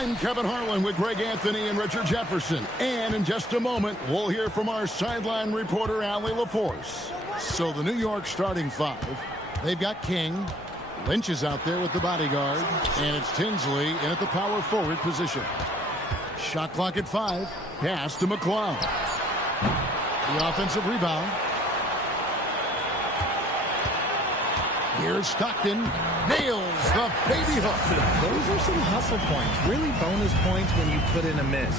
I'm Kevin Harlan with Greg Anthony and Richard Jefferson. And in just a moment, we'll hear from our sideline reporter, Allie LaForce. So the New York starting five, they've got King. Lynch is out there with the bodyguard. And it's Tinsley in at the power forward position. Shot clock at 5. Pass to McCloud. The offensive rebound. Here's Stockton. Nails the baby hook. Those are some hustle points. Really bonus points when you put in a miss.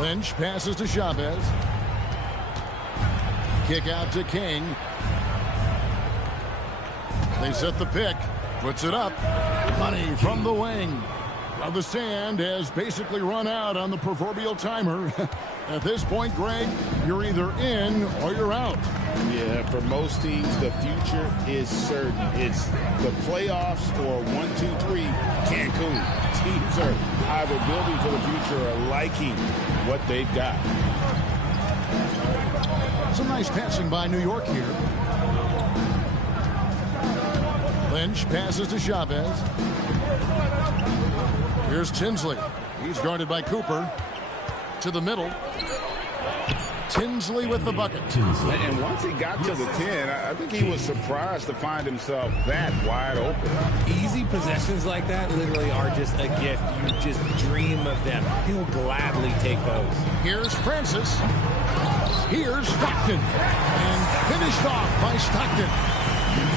Lynch passes to Chavez. Kick out to King. They set the pick. Puts it up. Money from the wing. Well, the sand has basically run out on the proverbial timer. At this point, Greg, you're either in or you're out. Yeah, for most teams, the future is certain. It's the playoffs or 1, 2, 3, Cancun. Teams are either building for the future or liking what they've got. Some nice passing by New York here. Lynch passes to Chavez. Here's Tinsley. He's guarded by Cooper. To the middle. Tinsley with the bucket. And once he got to the 10, I think he was surprised to find himself that wide open. Easy possessions like that literally are just a gift. You just dream of them. He'll gladly take those. Here's Francis. Here's Stockton. And finished off by Stockton.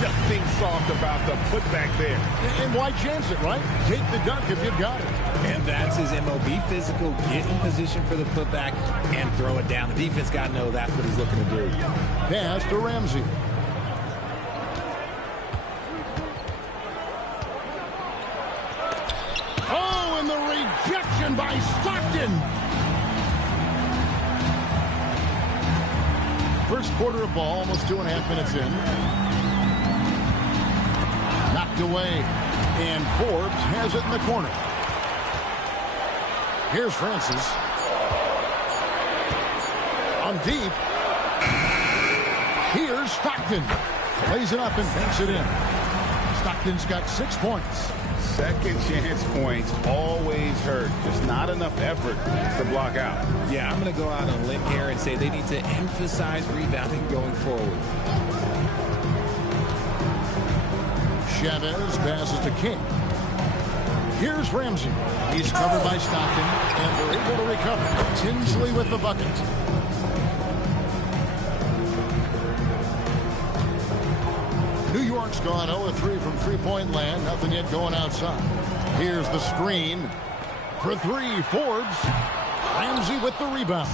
Nothing soft about the putback there. And why chance it, right? Take the dunk if you've got it. And that's his MOB physical. Get in position for the putback and throw it down. The defense got to know that's what he's looking to do. Pass to Ramsey. Oh, and the rejection by Stockton. First quarter of ball, almost 2.5 minutes in. Knocked away, and Forbes has it in the corner. Here's Francis. On deep. Here's Stockton. Lays it up and banks it in. Stockton's got 6 points. Second chance points always hurt. Just not enough effort to block out. Yeah, I'm going to go out on a limb here and say they need to emphasize rebounding going forward. Chavez passes to King. Here's Ramsey. He's covered by Stockton, and they're able to recover. Tinsley with the bucket. New York's gone 0-3 from three-point land. Nothing yet going outside. Here's the screen. For 3, Forbes. Ramsey with the rebound.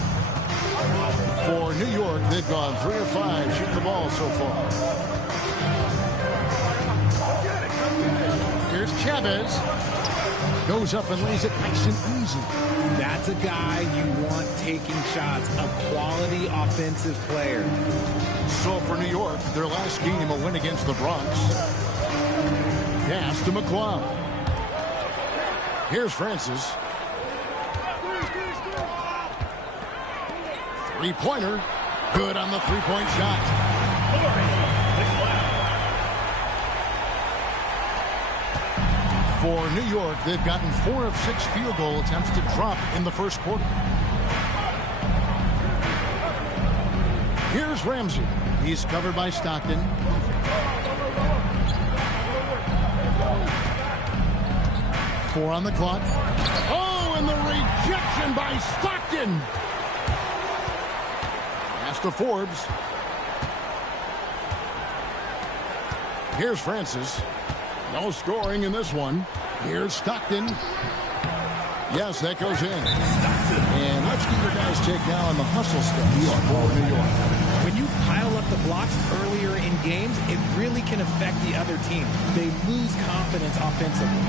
For New York, they've gone 3 of 5 shooting the ball so far. Here's Chavez. Goes up and lays it nice and easy. That's a guy you want taking shots. A quality offensive player. So for New York, their last game, a win against the Bronx. Pass to McCloud. Here's Francis. Three-pointer. Good on the three-point shot. For New York, they've gotten 4 of 6 field goal attempts to drop in the first quarter. Here's Ramsey. He's covered by Stockton. Four on the clock. Oh, and the rejection by Stockton. Pass to Forbes. Here's Francis. No scoring in this one. Here's Stockton. Yes, that goes in. And let's get your guys' take now on the hustle stuff for New York. When you pile up the blocks earlier in games, it really can affect the other team. They lose confidence offensively.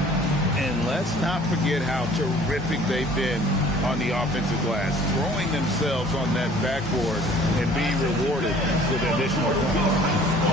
And let's not forget how terrific they've been on the offensive glass, throwing themselves on that backboard and being rewarded with additional points.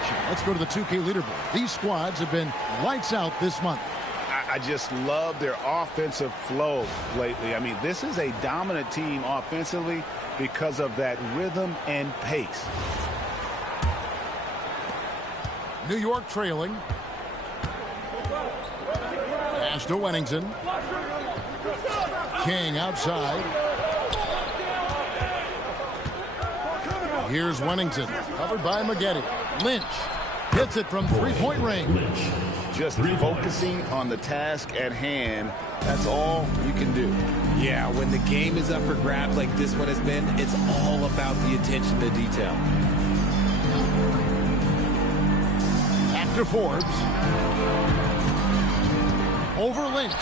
action. Let's go to the 2K leaderboard. These squads have been lights out this month. I just love their offensive flow lately. I mean, this is a dominant team offensively because of that rhythm and pace. New York trailing. Pass to Wennington. King outside. Here's Wennington, covered by Maggette. Lynch hits it from three-point range. Just focusing on the task at hand, that's all you can do. Yeah, when the game is up for grabs like this one has been, it's all about the attention to detail. Back to Forbes. Over Lynch.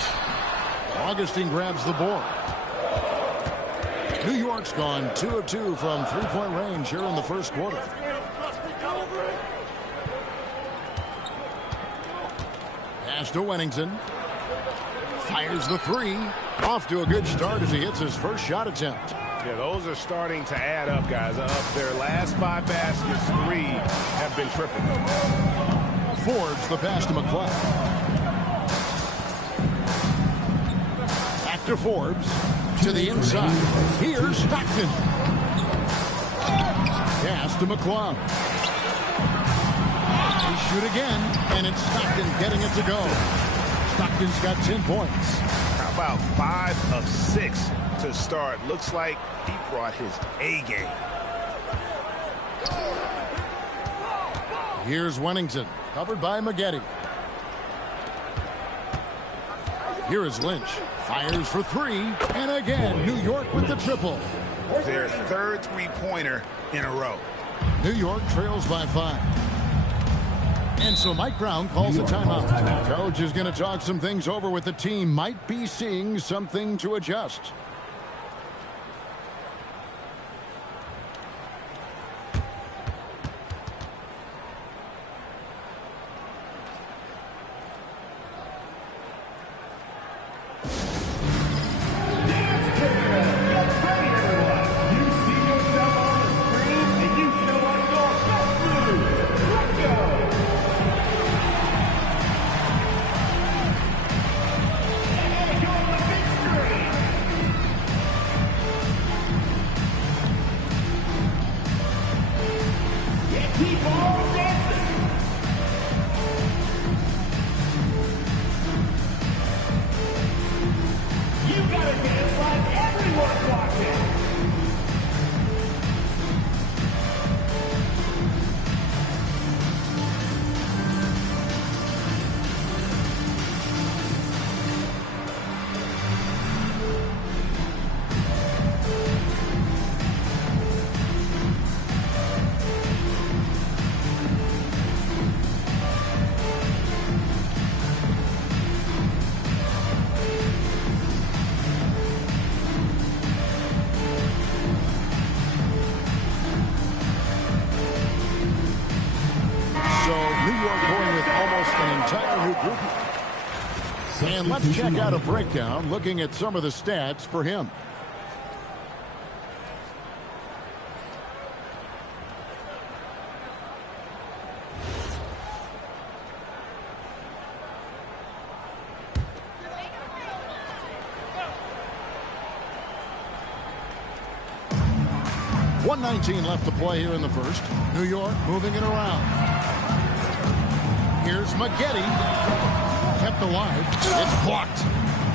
Augustine grabs the board. New York's gone 2 of 2 from three-point range here in the first quarter. Pass to Wennington. Fires the three. Off to a good start as he hits his first shot attempt. Yeah, those are starting to add up, guys. Of their last 5 baskets, 3 have been triple. Forbes the pass to McCloud. Back to Forbes. To the inside. Here's Stockton. Pass to McCloud. They shoot again, and it's Stockton getting it to go. Stockton's got 10 points. How about 5 of 6 to start? Looks like he brought his A game. Here's Wennington, covered by Maggette. Here is Lynch. Fires for 3, and again, New York with the triple. Their third three-pointer in a row. New York trails by 5. And so Mike Brown calls a timeout. Coach is going to talk some things over with the team. Might be seeing something to adjust. And let's check out a breakdown looking at some of the stats for him. .119 left to play here in the first. New York moving it around. Here's Maggette. Kept alive. It's blocked.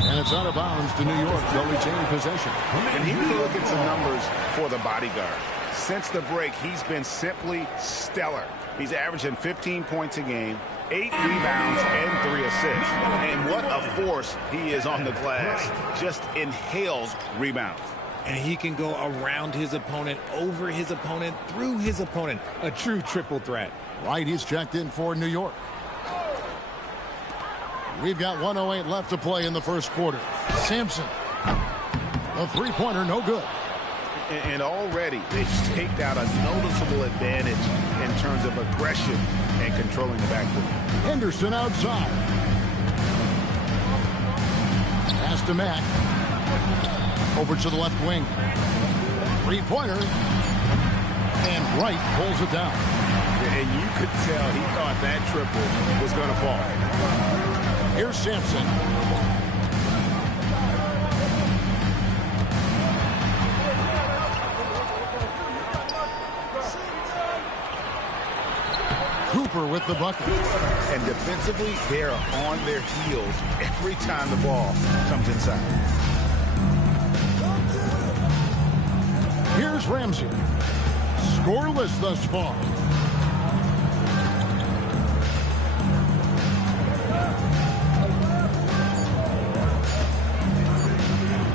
And it's out of bounds to New York. They'll retain possession. And here's a look at some numbers for the bodyguard. Since the break, he's been simply stellar. He's averaging 15 points a game, 8 rebounds, and 3 assists. And what a force he is on the glass. Just inhales rebounds. And he can go around his opponent, over his opponent, through his opponent. A true triple threat. Right, he's checked in for New York. We've got 1:08 left to play in the first quarter. Sampson. A three-pointer, no good. And already they've staked out a noticeable advantage in terms of aggression and controlling the backcourt. Henderson outside. Pass to Mack. Over to the left wing. Three-pointer. And Wright pulls it down. and you could tell he thought that triple was going to fall. Here's Sampson. Cooper with the bucket. And defensively, they're on their heels every time the ball comes inside. Here's Ramsey. Scoreless thus far.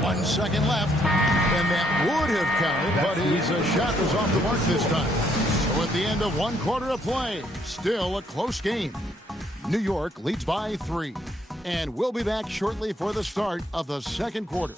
One second left, and that would have counted, but his shot was off the mark this time. So at the end of one quarter of play, still a close game. New York leads by 3, and we'll be back shortly for the start of the second quarter.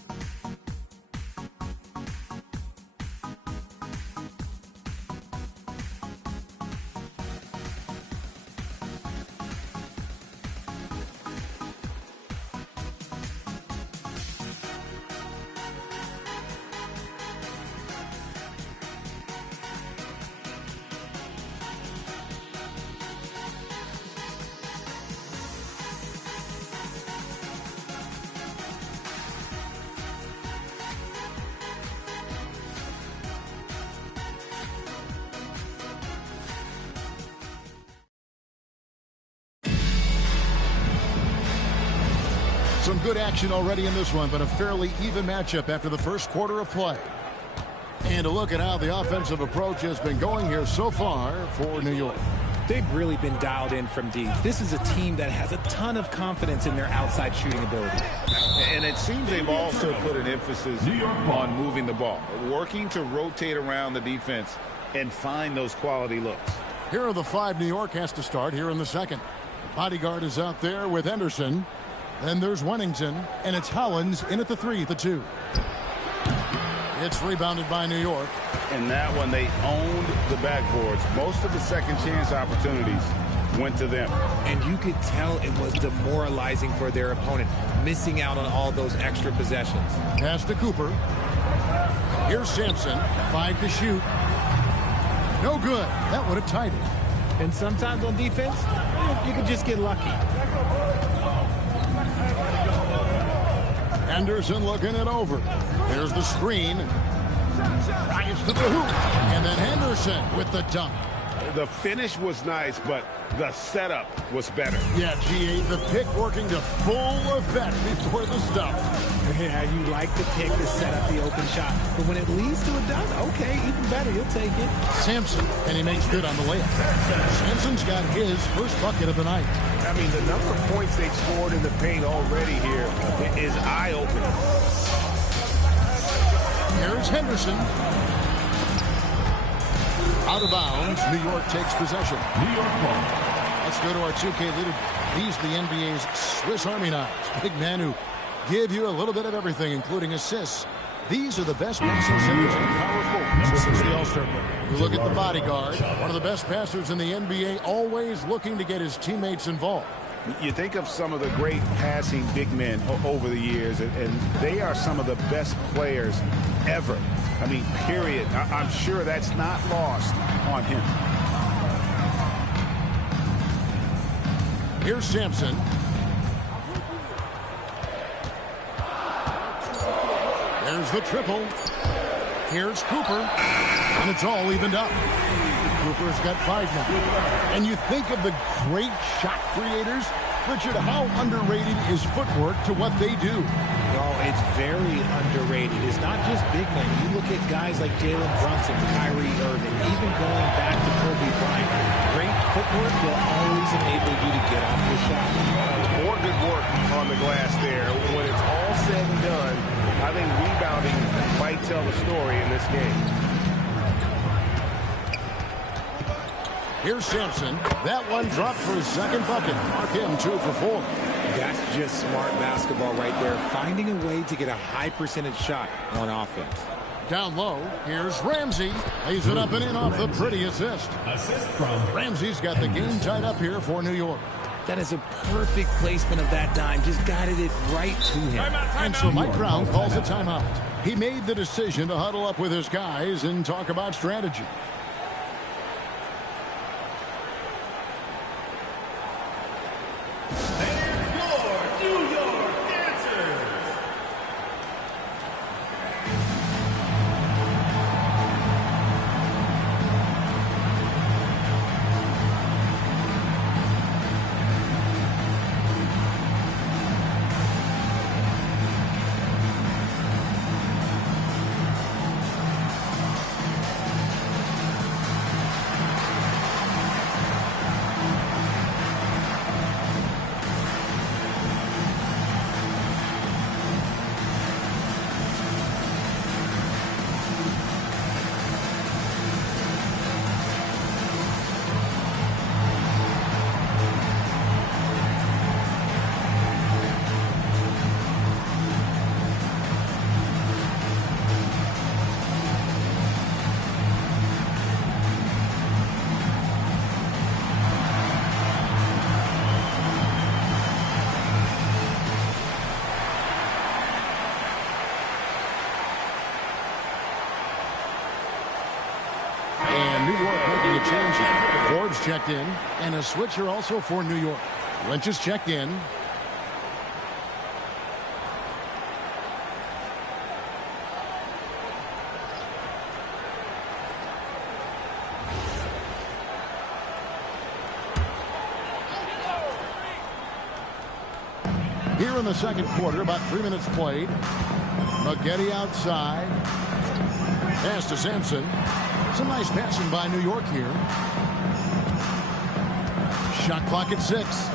Some good action already in this one, but a fairly even matchup after the first quarter of play. And a look at how the offensive approach has been going here so far for New York. They've really been dialed in from deep. This is a team that has a ton of confidence in their outside shooting ability. And it seems they've also put an emphasis on moving the ball, working to rotate around the defense and find those quality looks. Here are the 5 New York has to start here in the second. Bodyguard is out there with Henderson. Then there's Wennington, and it's Hollins in at the 3, the 2. It's rebounded by New York. And that one, they owned the backboards. Most of the second chance opportunities went to them. And you could tell it was demoralizing for their opponent, missing out on all those extra possessions. Pass to Cooper. Here's Sampson, 5 to shoot. No good. That would have tied it. And sometimes on defense, you can just get lucky. Anderson looking it over. There's the screen. Drives to the hoop. And then Henderson with the dunk. The finish was nice, but the setup was better. Yeah, G8, the pick working to full effect before the stuff. Yeah, you like the pick to set up the open shot. But when it leads to a dunk, okay, even better, you'll take it. Sampson, and he makes good on the layup. Sampson's got his first bucket of the night. I mean, the number of points they've scored in the paint already here is eye-opening. Here's Henderson. Out of bounds, New York takes possession. New York ball. Let's go to our 2K leader. He's the NBA's Swiss Army knives. Big man who give you a little bit of everything, including assists. These are the best passing centers in power forward since the All-Star break. You look at the bodyguard, one of the best passers in the NBA, always looking to get his teammates involved. You think of some of the great passing big men over the years, and they are some of the best players ever. I mean, period. I'm sure that's not lost on him. Here's Sampson. There's the triple. Here's Cooper. And it's all evened up. Cooper's got 5 now. And you think of the great shot creators. Richard, how underrated is footwork to what they do? Oh, it's very underrated. It's not just big men. You look at guys like Jalen Brunson, Kyrie Irving, even going back to Kobe Bryant. Great footwork will always enable you to get off your shot. More good work on the glass there. When it's all said and done, I think rebounding might tell the story in this game. Here's Sampson. That one dropped for his second bucket. Mark him 2 for 4. That's just smart basketball right there. Finding a way to get a high percentage shot on offense. Down low, here's Ramsey. Lays it up and in off the pretty assist. Ramsey's got the game tied up here for New York. That is a perfect placement of that dime. Just guided it right to him. And so Mike Brown calls a timeout. He made the decision to huddle up with his guys and talk about strategy. And New York making a change here. Forbes checked in, and a switcher also for New York. Lynch is checked in. Here in the second quarter, about 3 minutes played. Maggette outside. Pass to Sampson. Some nice passing by New York here. Shot clock at 6.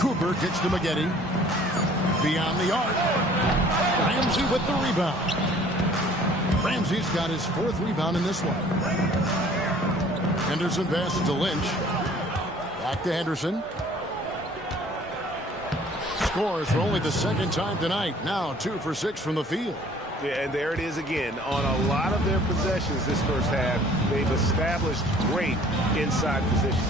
Cooper kicks to Maggette. Beyond the arc. Ramsey with the rebound. Ramsey's got his 4th rebound in this one. Henderson passes to Lynch. Back to Henderson. Scores for only the 2nd time tonight. Now 2 for 6 from the field. Yeah, and there it is again. On a lot of their possessions this first half, they've established great inside position.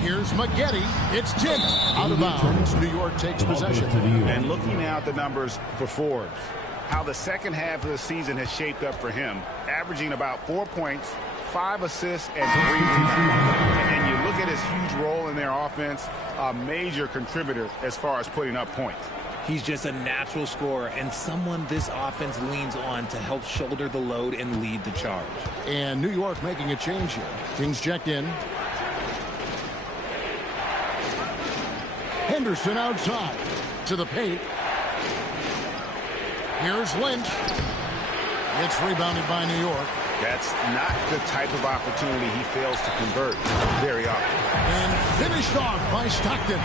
Here's Maggette. It's tipped out of bounds. New York takes possession. And looking now at the numbers for Forbes, how the second half of the season has shaped up for him, averaging about 4 points, 5 assists, and 3 rebounds. And you look at his huge role in their offense, a major contributor as far as putting up points. He's just a natural scorer and someone this offense leans on to help shoulder the load and lead the charge. And New York making a change here. Kings checked in. Henderson outside to the paint. Here's Lynch. It's rebounded by New York. That's not the type of opportunity he fails to convert very often. And finished off by Stockton.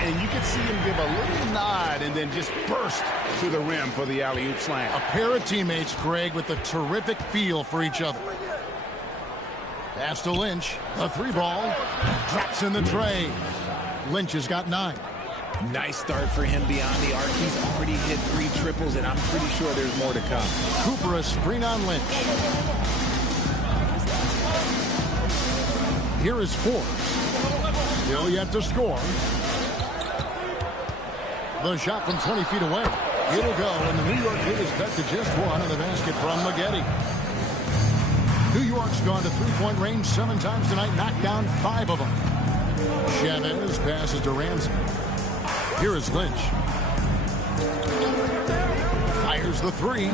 And you can see him give a little nod and then just burst to the rim for the alley-oop slam. A pair of teammates, Greg, with a terrific feel for each other. Pass to Lynch. A 3-ball. Drops in the tray. Lynch has got 9. Nice start for him beyond the arc. He's already hit 3 triples, and I'm pretty sure there's more to come. Cooper a screen on Lynch. Here is Forbes. Still yet to score. The shot from 20 feet away. It'll go, and the New York lead is cut to just 1 on the basket from Maggette. New York's gone to 3-point range 7 times tonight, knocked down 5 of them. Chavez passes to Ramsey. Here is Lynch. Fires the 3.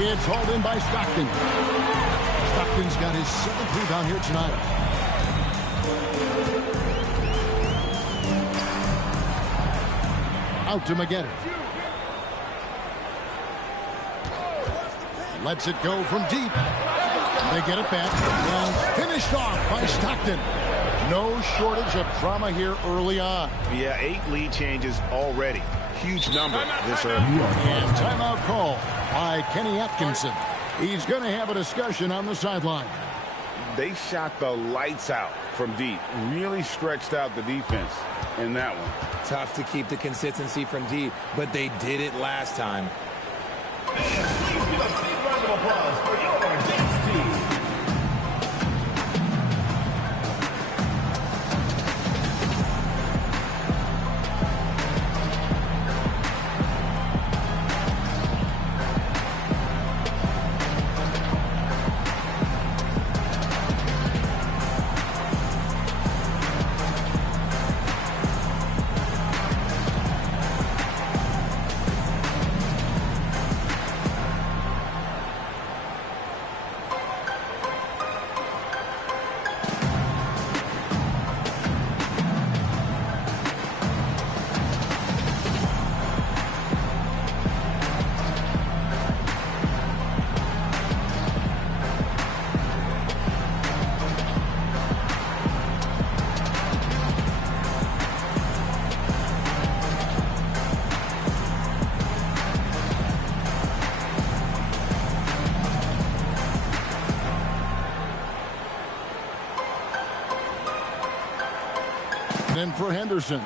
It's hauled in by Stockton. Stockton's got his 7th rebound here tonight. Out to Maggette. Lets it go from deep. They get it back and finished off by Stockton. No shortage of drama here early on. Yeah, 8 lead changes already. Huge number this early. And timeout call by Kenny Atkinson. He's going to have a discussion on the sideline. They shot the lights out from deep. Really stretched out the defense in that one. Tough to keep the consistency from deep, but they did it last time. Please give a big round of applause for your dance team. In for Henderson.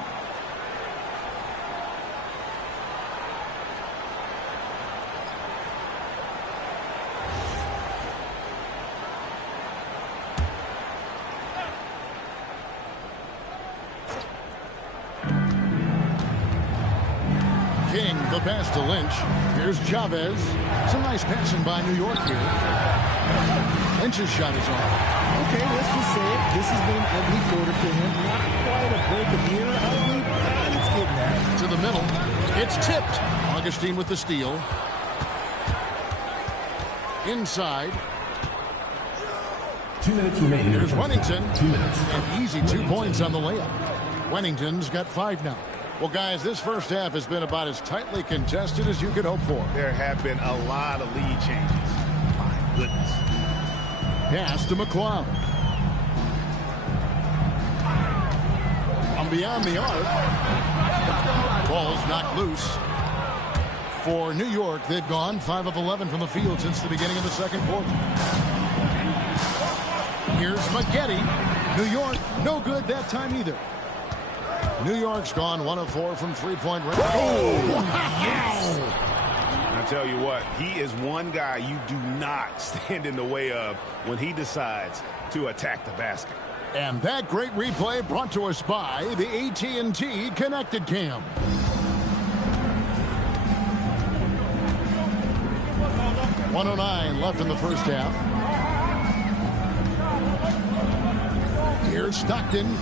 King, the The pass to Lynch. Here's Chavez. Some nice passing by New York here. Lynch's shot is off. Okay, let's just say it. This has been an ugly quarter for him. Not quite a break of mirror ugly, but it's getting there. To the middle. It's tipped. Augustine with the steal. Inside. 2 minutes remaining. Here's Wennington. 2 minutes. An easy 2 points on the layup. Wennington's got 5 now. Well, guys, this first half has been about as tightly contested as you could hope for. There have been a lot of lead changes. My goodness. Pass to McLeod. From beyond the arc. Ball's knocked loose. For New York, they've gone 5 of 11 from the field since the beginning of the second quarter. Here's Maggette. New York, no good that time either. New York's gone 1 of 4 from three-point range. Yes! I tell you what, he is one guy you do not stand in the way of when he decides to attack the basket. And that great replay brought to us by the AT&T Connected Cam. .109 left in the first half. Here's Stockton.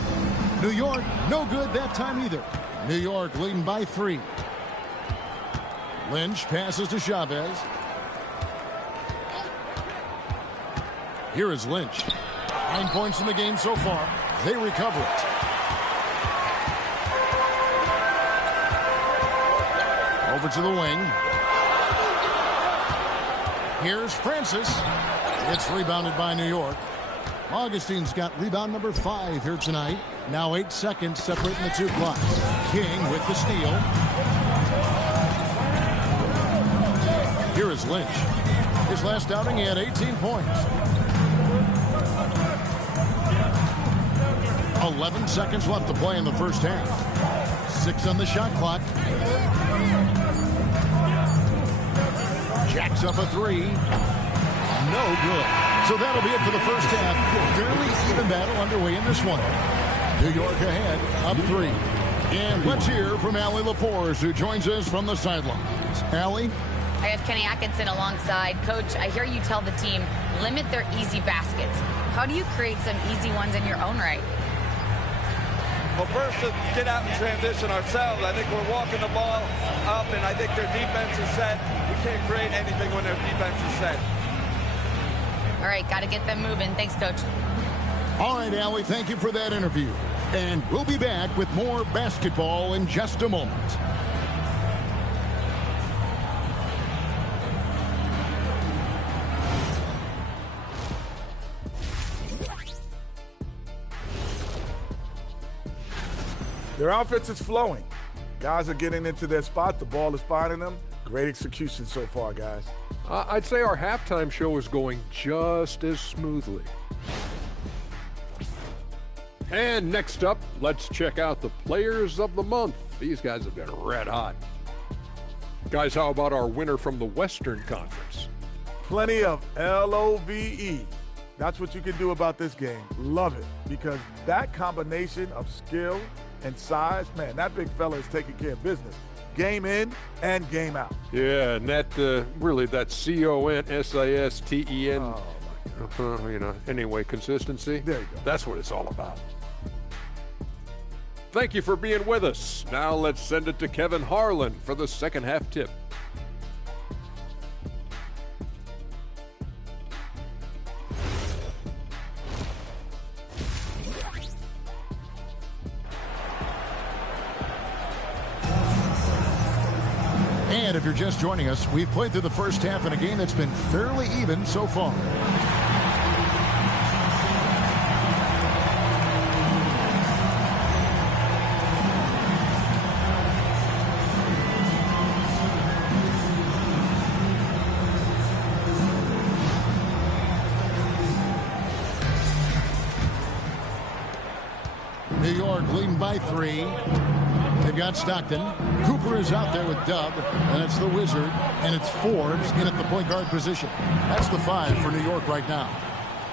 New York, no good that time either. New York leading by 3. Lynch passes to Chavez. Here is Lynch. 9 points in the game so far. They recover it. Over to the wing. Here's Francis. It's rebounded by New York. Augustine's got rebound number 5 here tonight. Now 8 seconds separating the 2 clocks. King with the steal. Here is Lynch. His last outing, he had 18 points. 11 seconds left to play in the first half. 6 on the shot clock. Jacks up a 3. No good. So that'll be it for the first half. Fairly even battle underway in this one. New York ahead, up 3. And let's hear from Allie LaForce, who joins us from the sidelines. Allie? I have Kenny Atkinson alongside. Coach, I hear you tell the team, limit their easy baskets. How do you create some easy ones in your own right? Well, first, to get out and transition ourselves. I think we're walking the ball up, and I think their defense is set. We can't create anything when their defense is set. All right, got to get them moving. Thanks, Coach. All right, Allie, thank you for that interview. And we'll be back with more basketball in just a moment. Their offense is flowing. Guys are getting into their spot. The ball is finding them. Great execution so far, guys. I'd say our halftime show is going just as smoothly. And next up, let's check out the players of the month. These guys have been red hot. Guys, how about our winner from the Western Conference? Plenty of LOVE. That's what you can do about this game. Love it, because that combination of skill and size, man, that big fella is taking care of business. Game in and game out. Yeah, and that really that CONSISTEN. Oh, my God. Anyway, consistency. There you go. That's what it's all about. Thank you for being with us. Now let's send it to Kevin Harlan for the second half tip. And if you're just joining us, we've played through the first half in a game that's been fairly even so far. New York leading by 3. They've got Stockton. Cooper is out there with Dub, and it's the Wizard, and it's Forbes in at the point guard position. That's the 5 for New York right now.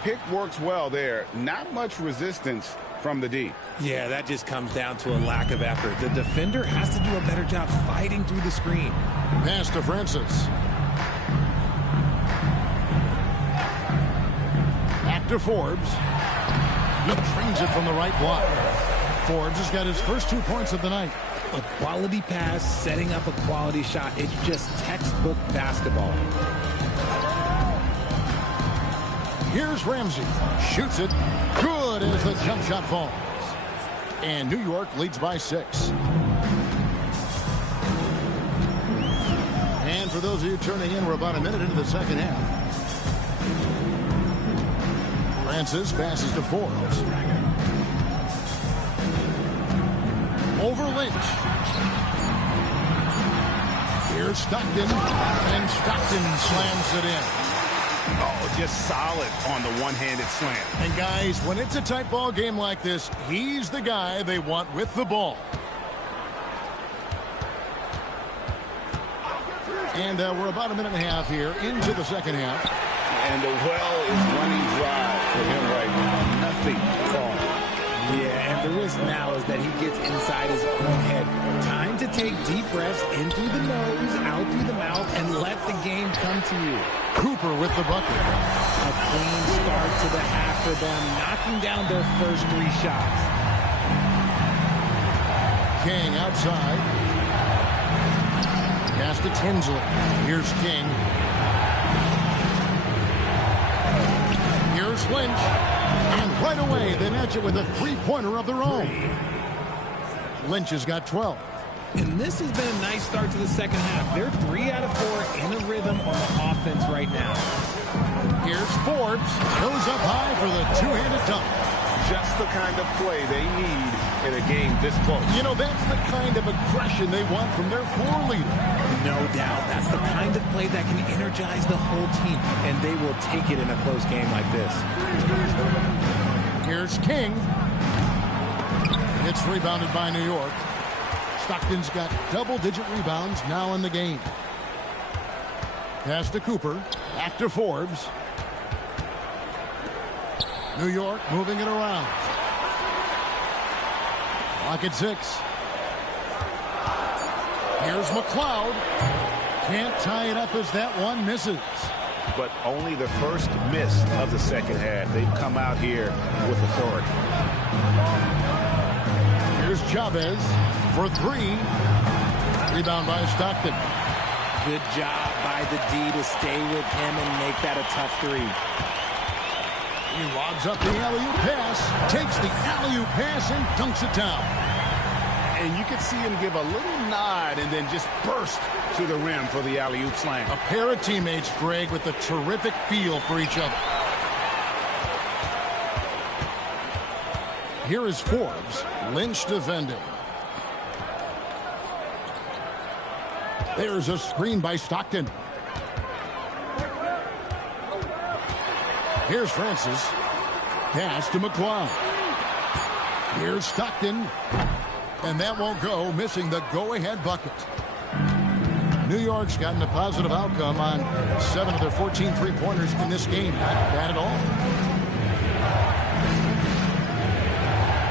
Pick works well there. Not much resistance from the D. Yeah, that just comes down to a lack of effort. The defender has to do a better job fighting through the screen. Pass to Francis. Back to Forbes. He trains it from the right block. Forbes has got his first 2 points of the night. A quality pass, setting up a quality shot. It's just textbook basketball. Here's Ramsey. Shoots it. Good as the jump shot falls. And New York leads by 6. And for those of you turning in, we're about a minute into the second half. Francis passes to Forbes. Over Lynch. Here's Stockton. And Stockton slams it in. Oh, just solid on the one-handed slam. And guys, when it's a tight ball game like this, he's the guy they want with the ball. And we're about a minute and a half here into the second half. And the well is running dry for him right now. Nothing wrong. Yeah, and the risk now is that he gets inside his own head. Time to take deep breaths in through the nose, out through the mouth, and let the game come to you. Cooper with the bucket. A clean start to the half for them, knocking down their first 3 shots. King outside. Pass to Tinsley. Here's King. Here's Lynch. And right away, they match it with a 3-pointer of their own. Lynch has got 12. And this has been a nice start to the second half. They're 3 out of 4 in a rhythm on the offense right now. Here's Forbes. Goes up high for the 2-handed dunk. Just the kind of play they need in a game this close. You know, that's the kind of aggression they want from their floor leader. No doubt. That's the kind of play that can energize the whole team, and they will take it in a close game like this. Here's King. It's rebounded by New York. Stockton's got double-digit rebounds now in the game. Pass to Cooper. Back to Forbes. New York moving it around. Clock at 6. Here's McLeod. Can't tie it up as that one misses. But only the first miss of the second half. They've come out here with authority. Here's Chavez for 3. Rebound by Stockton. Good job by the D to stay with him and make that a tough 3. He lobs up the alley-oop pass, takes the alley-oop pass, and dunks it down. And you can see him give a little nod and then just burst to the rim for the alley-oop slam. A pair of teammates, Greg, with a terrific feel for each other. Here is Forbes. Lynch defending. There's a screen by Stockton. Here's Francis. Pass to McLeod. Here's Stockton. And that won't go, missing the go-ahead bucket. New York's gotten a positive outcome on 7 of their 14 three-pointers in this game. Not bad at all.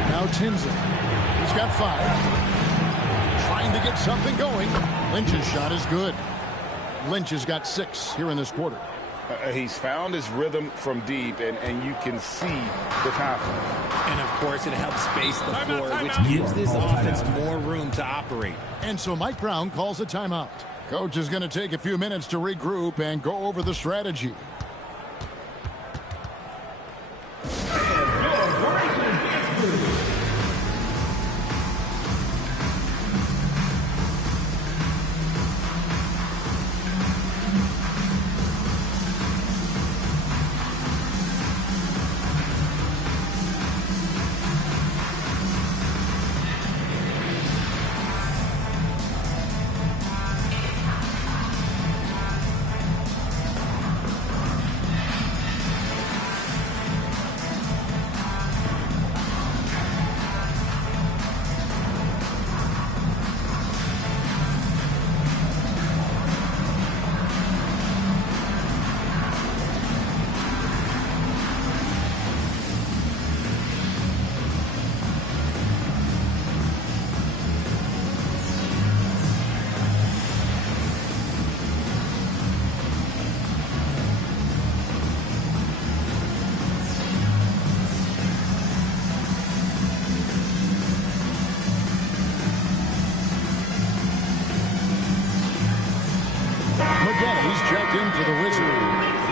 Now Tinsley. He's got 5. Trying to get something going. Lynch's shot is good. Lynch has got 6 here in this quarter. He's found his rhythm from deep, and you can see the confidence. And, of course, it helps space the floor, which gives this offense more room to operate. And so Mike Brown calls a timeout. Coach is going to take a few minutes to regroup and go over the strategy.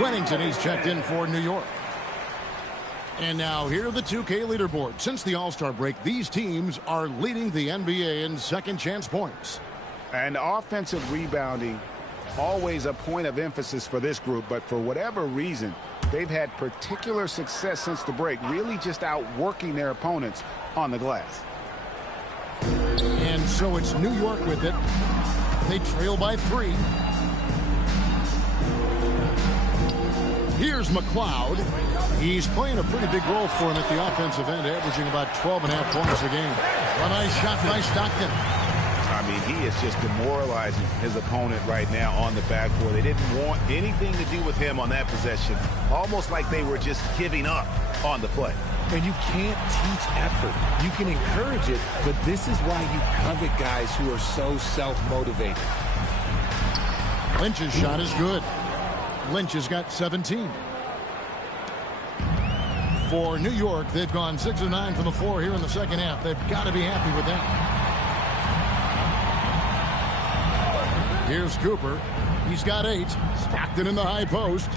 Wennington, he's checked in for New York. And now here are the 2K leaderboard. Since the All-Star break, these teams are leading the NBA in second chance points. And offensive rebounding, always a point of emphasis for this group, but for whatever reason, they've had particular success since the break, really just outworking their opponents on the glass. And so it's New York with it. They trail by 3. Here's McLeod. He's playing a pretty big role for him at the offensive end, averaging about 12.5 points a game. A nice shot by Stockton. I mean, he is just demoralizing his opponent right now on the backboard. They didn't want anything to do with him on that possession. Almost like they were just giving up on the play. And you can't teach effort. You can encourage it, but this is why you covet guys who are so self-motivated. Lynch's shot is good. Lynch has got 17. For New York, they've gone 6 of 9 from the floor here in the second half. They've got to be happy with that. Here's Cooper. He's got 8. Stockton in the high post.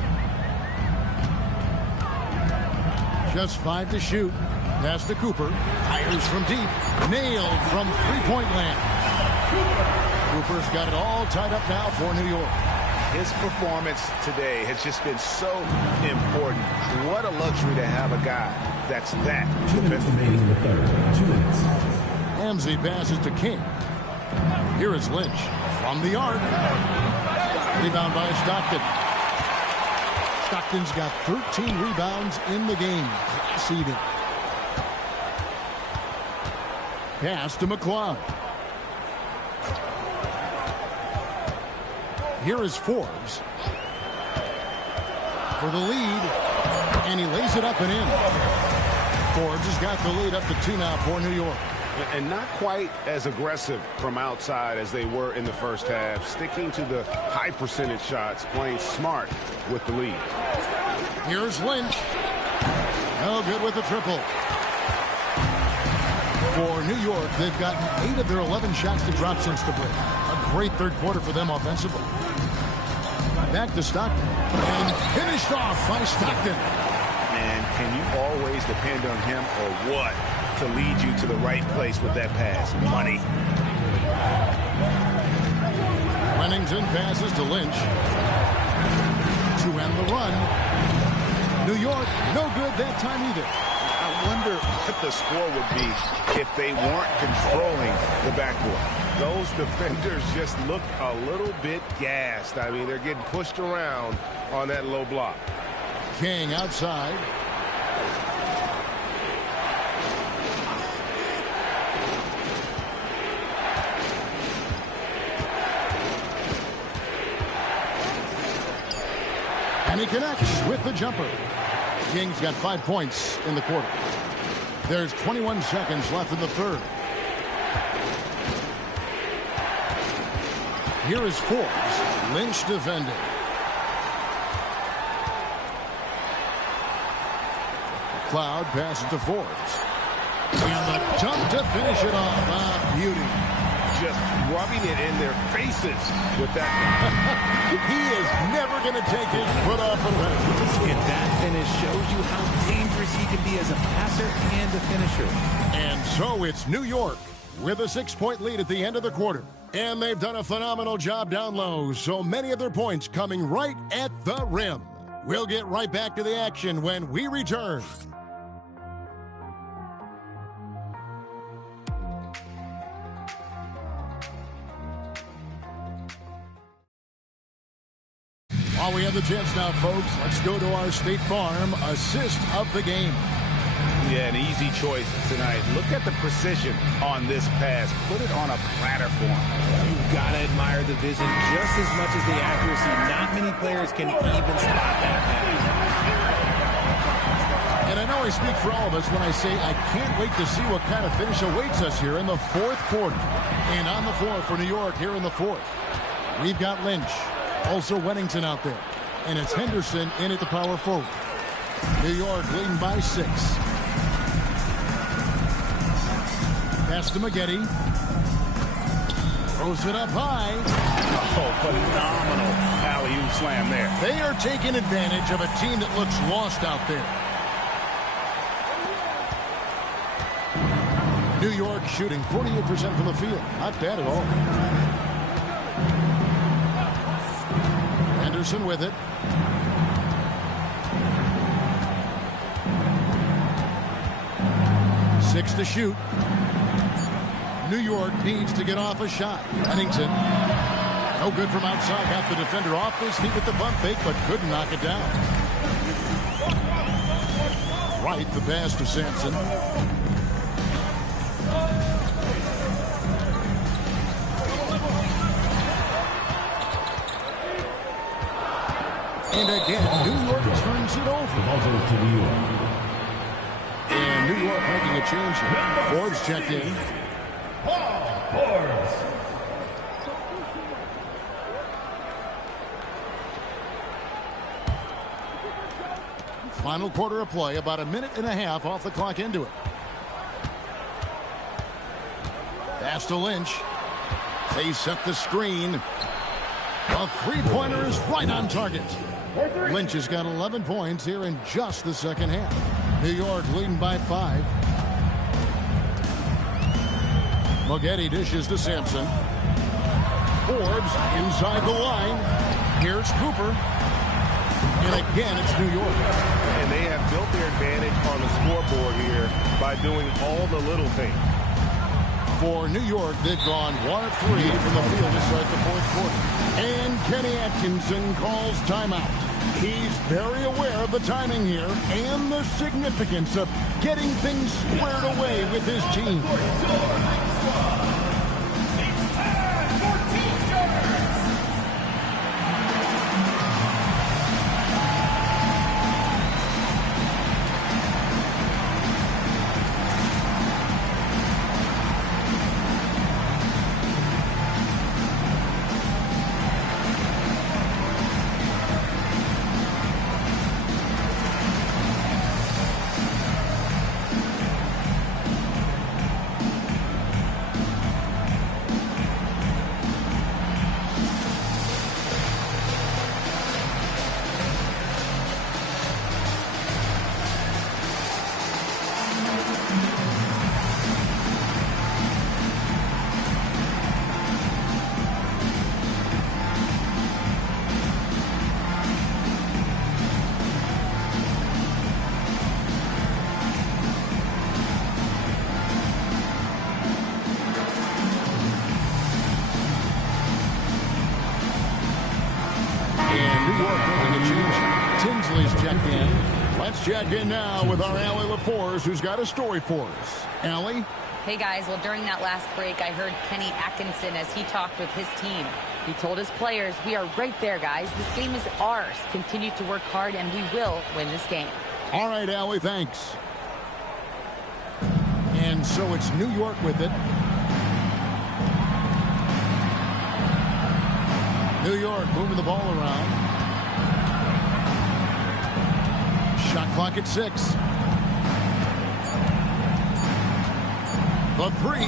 Just 5 to shoot. Pass to Cooper. Fires from deep. Nailed from three-point land. Cooper's got it all tied up now for New York. His performance today has just been so important. What a luxury to have a guy that's that defensive. Ramsey passes to King. Here is Lynch from the arc. Rebound by Stockton. Stockton's got 13 rebounds in the game. Seeded. Pass to McLeod. Here is Forbes for the lead, and he lays it up and in. Forbes has got the lead up to 2 now for New York. And not quite as aggressive from outside as they were in the first half, sticking to the high percentage shots, playing smart with the lead. Here's Lynch. No good with the triple. For New York, they've gotten 8 of their 11 shots to drop since the break. A great third quarter for them offensively. Back to Stockton. And finished off by Stockton. And can you always depend on him or what to lead you to the right place with that pass? Money. Wennington passes to Lynch. To end the run. New York, no good that time either. I wonder what the score would be if they weren't controlling the backboard. Those defenders just look a little bit gassed. I mean, they're getting pushed around on that low block. King outside. And he connects with the jumper. King's got 5 points in the quarter. There's 21 seconds left in the third. Here is Forbes. Lynch defending. McLeod passes to Forbes. And the jump to finish it off. Beauty. Just rubbing it in their faces with that. He is never going to take his foot off the rim. And that finish shows you how dangerous he can be as a passer and a finisher. And so it's New York with a 6-point lead at the end of the quarter. And they've done a phenomenal job down low. So many of their points coming right at the rim. We'll get right back to the action when we return. While we have the chance now, folks, let's go to our State Farm assist of the game. Yeah, an easy choice tonight. Look at the precision on this pass. Put it on a platter for him. You've got to admire the vision just as much as the accuracy. Not many players can even spot that pass. And I know I speak for all of us when I say I can't wait to see what kind of finish awaits us here in the fourth quarter. And on the floor for New York here in the fourth, we've got Lynch. Also Wennington out there. And it's Henderson in at the power forward. New York leading by 6. Pass to Maggette. Throws it up high. Oh, phenomenal alley-oop slam there. They are taking advantage of a team that looks lost out there. New York shooting 48% from the field. Not bad at all. Anderson with it. Six to shoot. New York needs to get off a shot. Pennington. No good from outside. Got the defender off his feet with the bump fake, but couldn't knock it down. Right, the pass to Sampson. And again, New York turns it over. And New York making a change here. Forbes checked in. Forbes. Final quarter of play, about a minute and a half off the clock into it. Pass to Lynch. They set the screen. A three-pointer is right on target. Lynch has got 11 points here in just the second half. New York leading by 5. Moghetti dishes to Sampson. Forbes inside the line. Here's Cooper. And again, it's New York. And they have built their advantage on the scoreboard here by doing all the little things. For New York, they've gone 1 of 3 from the field to start the fourth quarter. And Kenny Atkinson calls timeout. He's very aware of the timing here and the significance of getting things squared away with his team. Let's check in now with our Allie LaForce, who's got a story for us. Allie? Hey, guys. Well, during that last break, I heard Kenny Atkinson as he talked with his team. He told his players, we are right there, guys. This game is ours. Continue to work hard, and we will win this game. All right, Allie, thanks. And so it's New York with it. New York moving the ball around. Shot clock at 6. The 3.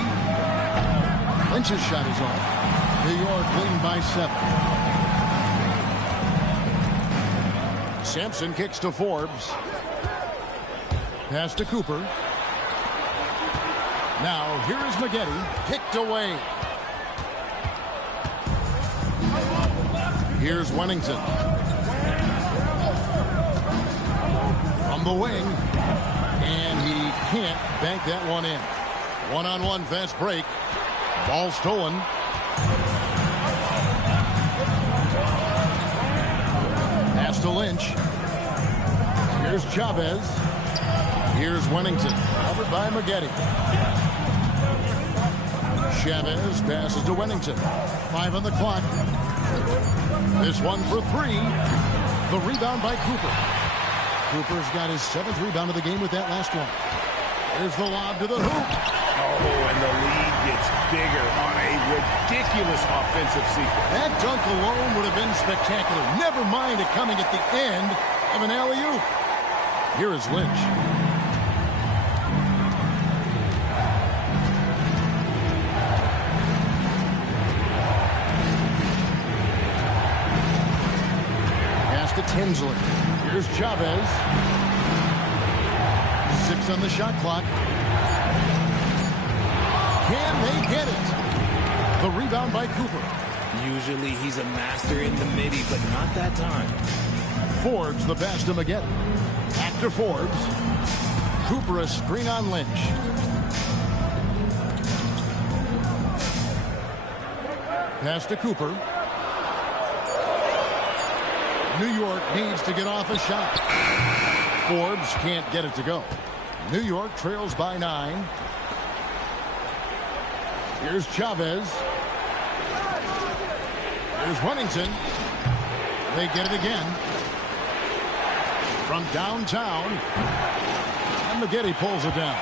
Lynch's shot is off. New York leading by 7. Sampson kicks to Forbes. Pass to Cooper. Now here is Moghetti. Kicked away. Here's Wennington. From the wing. And he can't bank that one in. One-on-one fast break. Ball stolen. Pass to Lynch. Here's Chavez. Here's Wennington. Covered by Moghetti. Chavez passes to Wennington. 5 on the clock. This one for 3. The rebound by Cooper. Cooper's got his 7th rebound of the game with that last one. There's the lob to the hoop. Oh, and the lead gets bigger on a ridiculous offensive sequence. That dunk alone would have been spectacular. Never mind it coming at the end of an alley-oop. Here is Lynch. Tinsley. Here's Chavez. 6 on the shot clock. Can they get it? The rebound by Cooper. Usually he's a master in the midi, but not that time. Forbes the pass to Maggette. Back to Forbes. Cooper a screen on Lynch. Pass to Cooper. New York needs to get off a shot. Forbes can't get it to go. New York trails by 9. Here's Chavez. Here's Huntington. They get it again. From downtown. And Maggette pulls it down.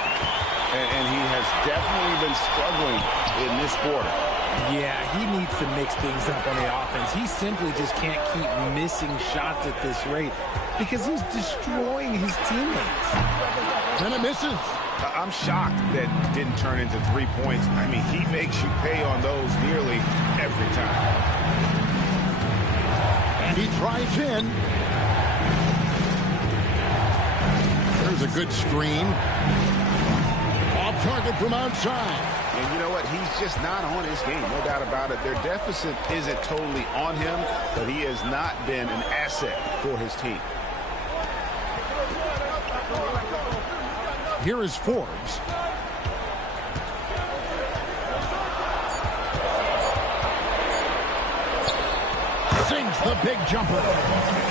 And he has definitely been struggling in this quarter. Yeah, he needs to mix things up on the offense. He simply just can't keep missing shots at this rate because he's destroying his teammates. And it misses. I'm shocked that didn't turn into 3 points. I mean, he makes you pay on those nearly every time. And he drives in. There's a good screen. Off target from outside. And you know what? He's just not on his game. No doubt about it. Their deficit isn't totally on him, but he has not been an asset for his team. Here is Forbes. Sinks the big jumper.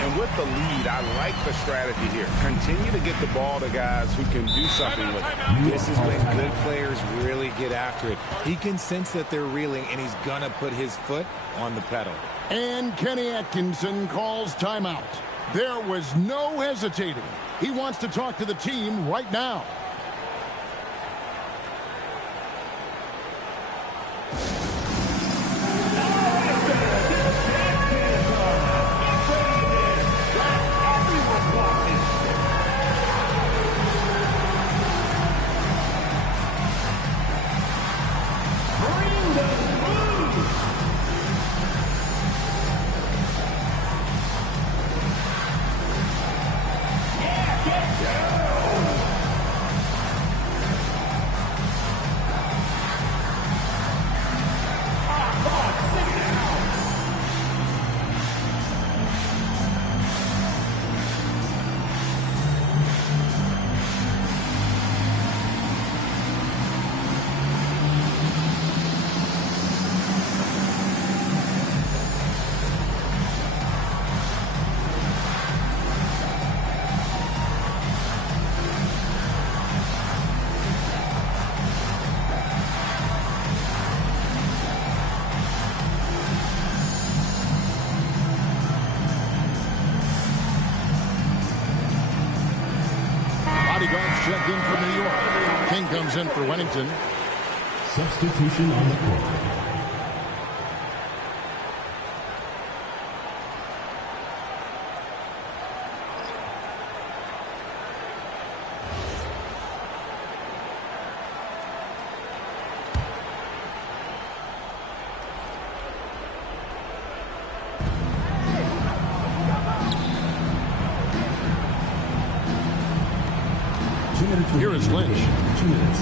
And with the lead, I like the strategy here. Continue to get the ball to guys who can do something with it. This is when good players really get after it. He can sense that they're reeling, and he's going to put his foot on the pedal. And Kenny Atkinson calls timeout. There was no hesitating. He wants to talk to the team right now. Checked in for New York. King comes in for Wennington. Substitution on the court. Here is Lynch. 2 minutes.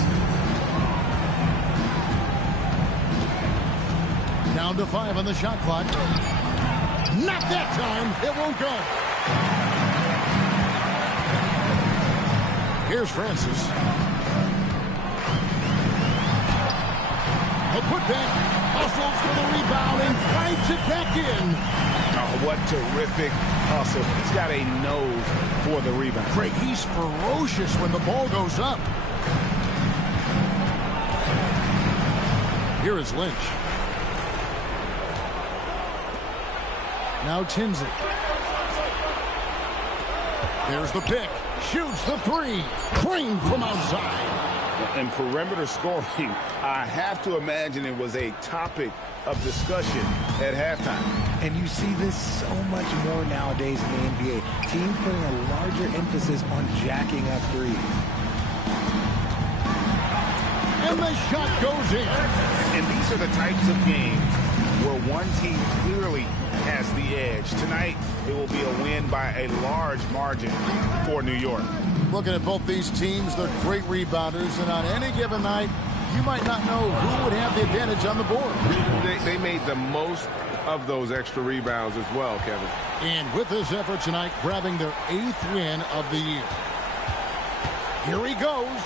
Down to 5 on the shot clock. Not that time. It won't go. Here's Francis. A putback. Hustles for the rebound and fights it back in. Oh, what terrific hustle. He's got a nose for the rebound. Craig, he's ferocious when the ball goes up. Here is Lynch. Now Tinsley. There's the pick. Shoots the 3. Creamed from outside. And perimeter scoring, I have to imagine it was a topic of discussion at halftime. And you see this so much more nowadays in the NBA. Teams putting a larger emphasis on jacking up threes. And the shot goes in. And these are the types of games where one team clearly has the edge. Tonight, it will be a win by a large margin for New York. Looking at both these teams, they're great rebounders, and on any given night, you might not know who would have the advantage on the board. They made the most of those extra rebounds as well, Kevin. And with this effort tonight, grabbing their 8th win of the year. Here he goes.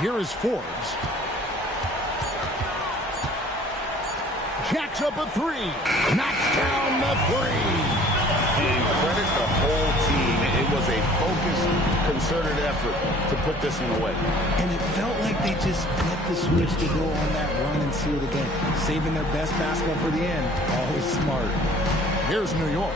Here is Forbes. Jacks up a 3. Knocks down the 3. And credit the whole team. It was a focused, concerted effort to put this one away. And it felt like they just flipped the switch to go on that run and seal the game. Saving their best basketball for the end. Always smart. Here's New York.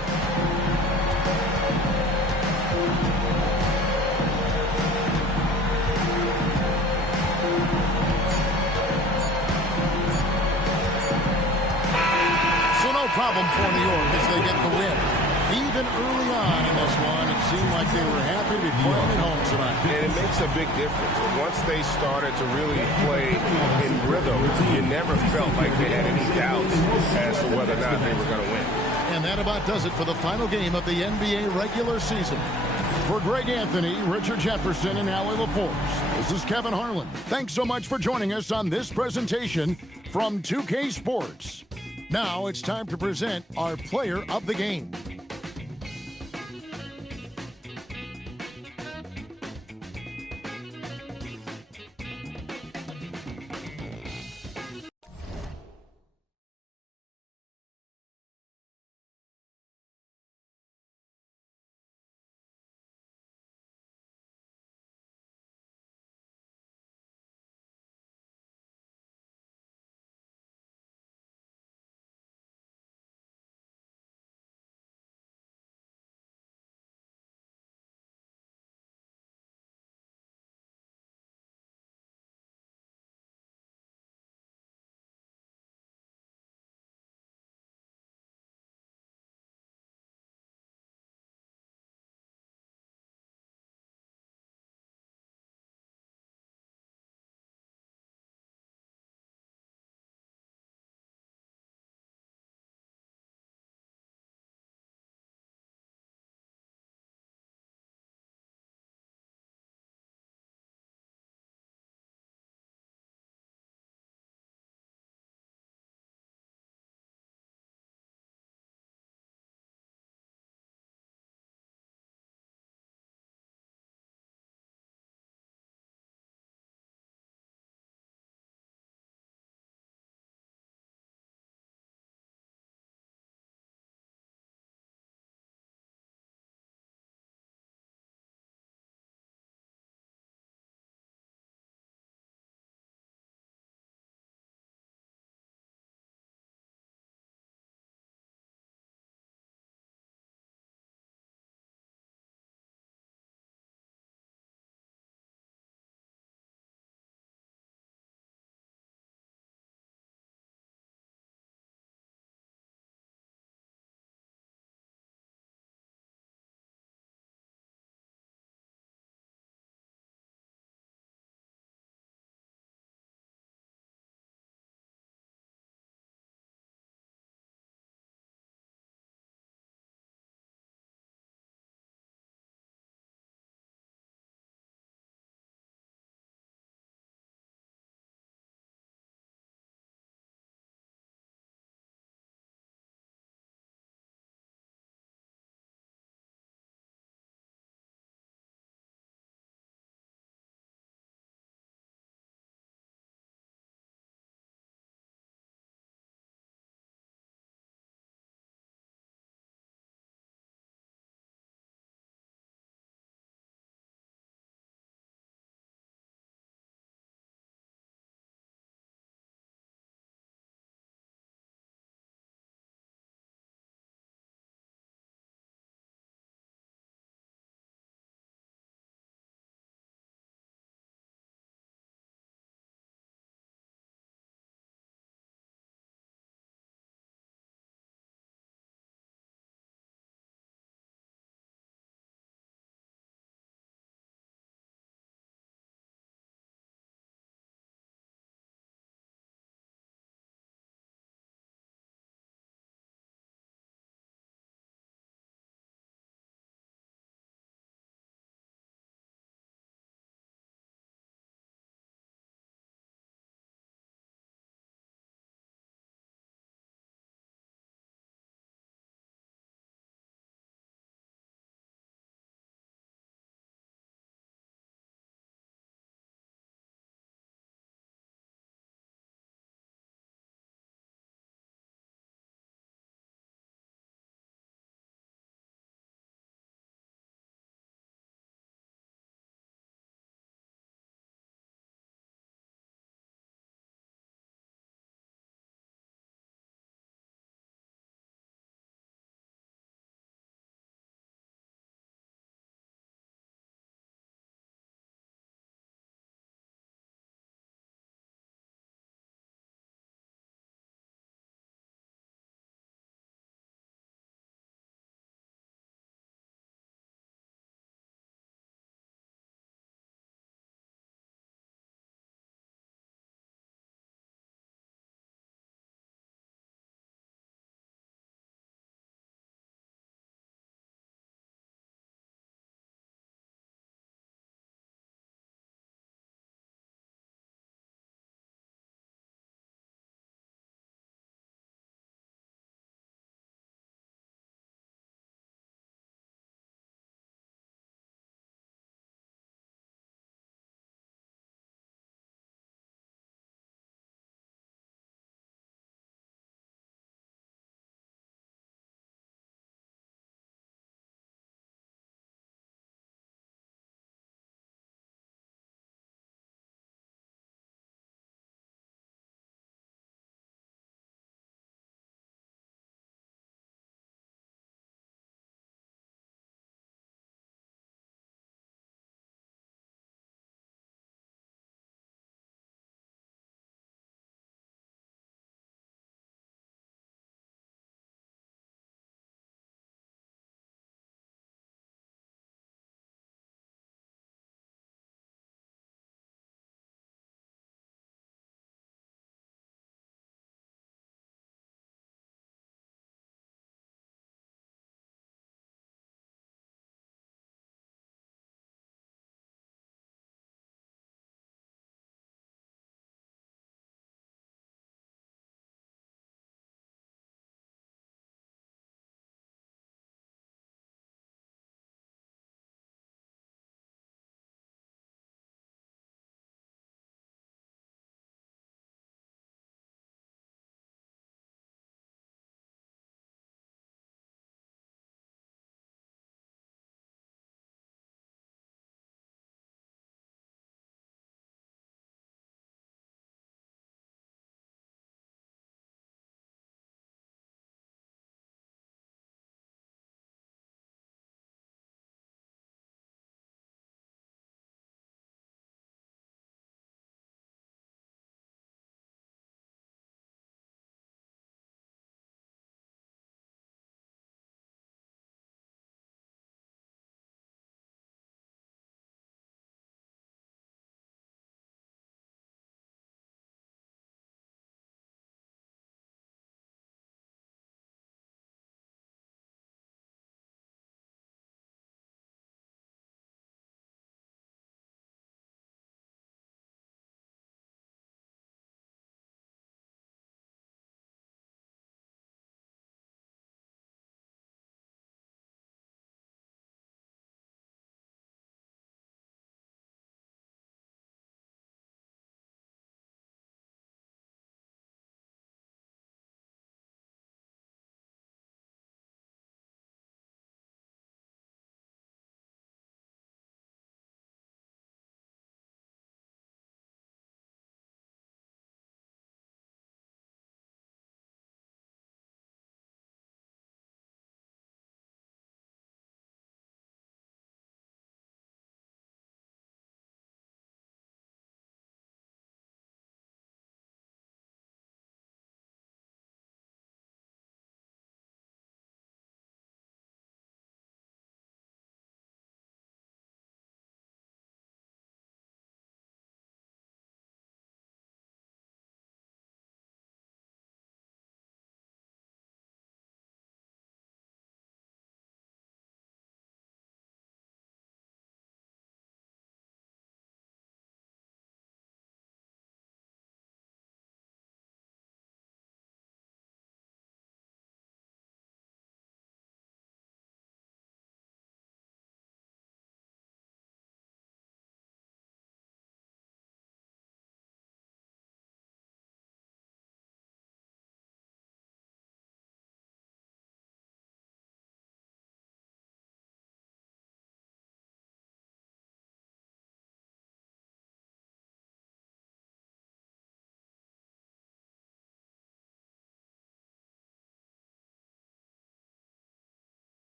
Problem for New York as they get the win. Even early on in this one, it seemed like they were happy to be playing at home tonight. And it makes a big difference. Once they started to really play in rhythm, you never felt like they had any doubts as to whether or not they were going to win. And that about does it for the final game of the NBA regular season. For Greg Anthony, Richard Jefferson, and Allie LaForce, this is Kevin Harlan. Thanks so much for joining us on this presentation from 2K Sports. Now it's time to present our player of the game.